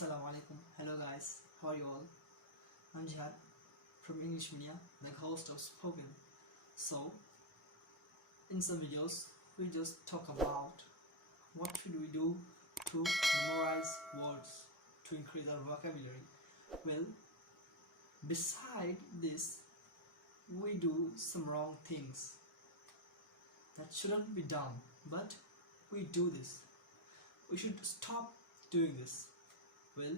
Assalamu alaikum. Hello guys, how are you all? I'm Jihad from English Mania, the host of Spoken. So, in some videos, we just talk about what should we do to memorize words to increase our vocabulary. Well, beside this, we do some wrong things that shouldn't be done, but we do this. We should stop doing this. Well,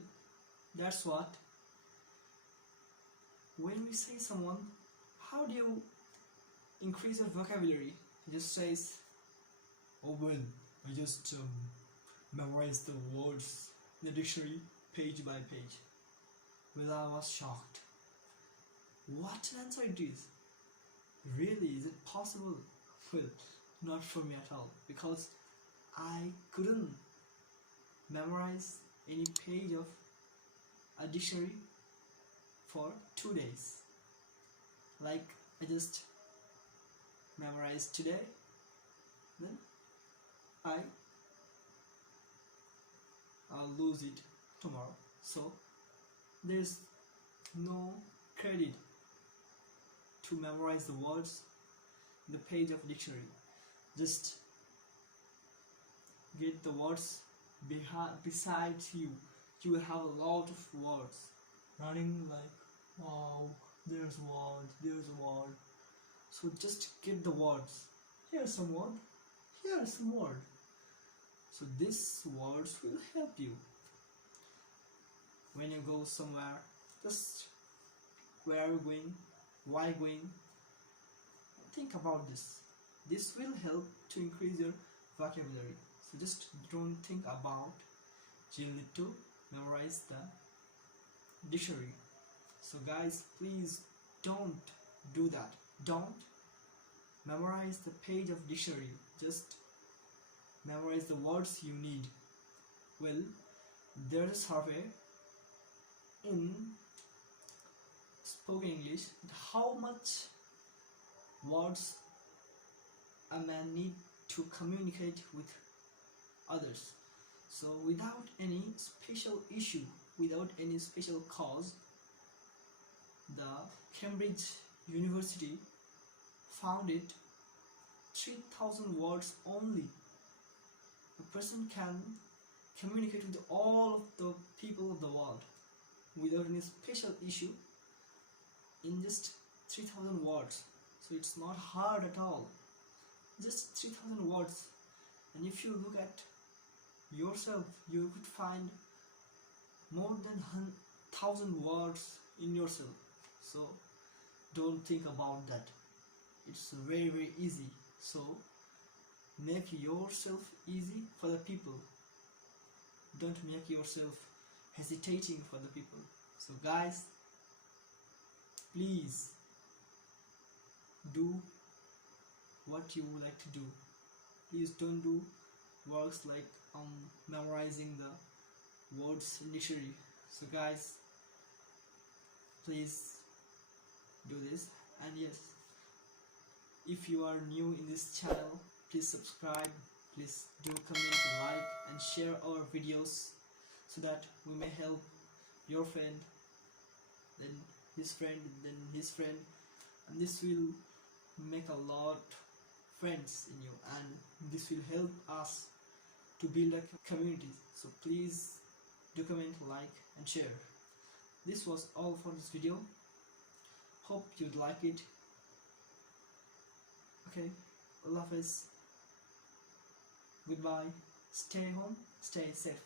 that's what. When we say someone, how do you increase your vocabulary? He just says, oh well, I just memorize the words in the dictionary page by page. Well, I was shocked. What an answer it is. Really, is it possible? Well, not for me at all, because I couldn't memorize any page of a dictionary for 2 days. Like, I just memorized today, then I'll lose it tomorrow. So there's no credit to memorize the words in the page of dictionary. Just get the words beside you. You will have a lot of words running like, wow, there's a word, there's a word. So just get the words. Here's some word, here's some word. So these words will help you when you go somewhere. Just where are you going, why going? Think about this. This will help to increase your vocabulary. So just don't think about, you need to memorize the dictionary. So guys, please don't do that. Don't memorize the page of dictionary. Just memorize the words you need. Well, there's a survey in spoken English, how much words a man need to communicate with others. So without any special issue, without any special cause, the Cambridge University found it 3,000 words only. A person can communicate with all of the people of the world without any special issue in just 3,000 words. So it's not hard at all, just 3,000 words. And if you look at yourself, you could find more than 1,000 words in yourself. So don't think about that. It's very easy. So make yourself easy for the people. Don't make yourself hesitating for the people. So guys, please do what you would like to do. Please don't do works like memorizing the words in dictionary. So guys, please do this. And yes, if you are new in this channel, please subscribe, please do comment, like and share our videos so that we may help your friend, then his friend, then his friend, and this will make a lot friends in you, and this will help us to build a community. So please do comment, like and share. This was all for this video. Hope you'd like it. Okay, Allah Hafiz. Goodbye. Stay home, stay safe.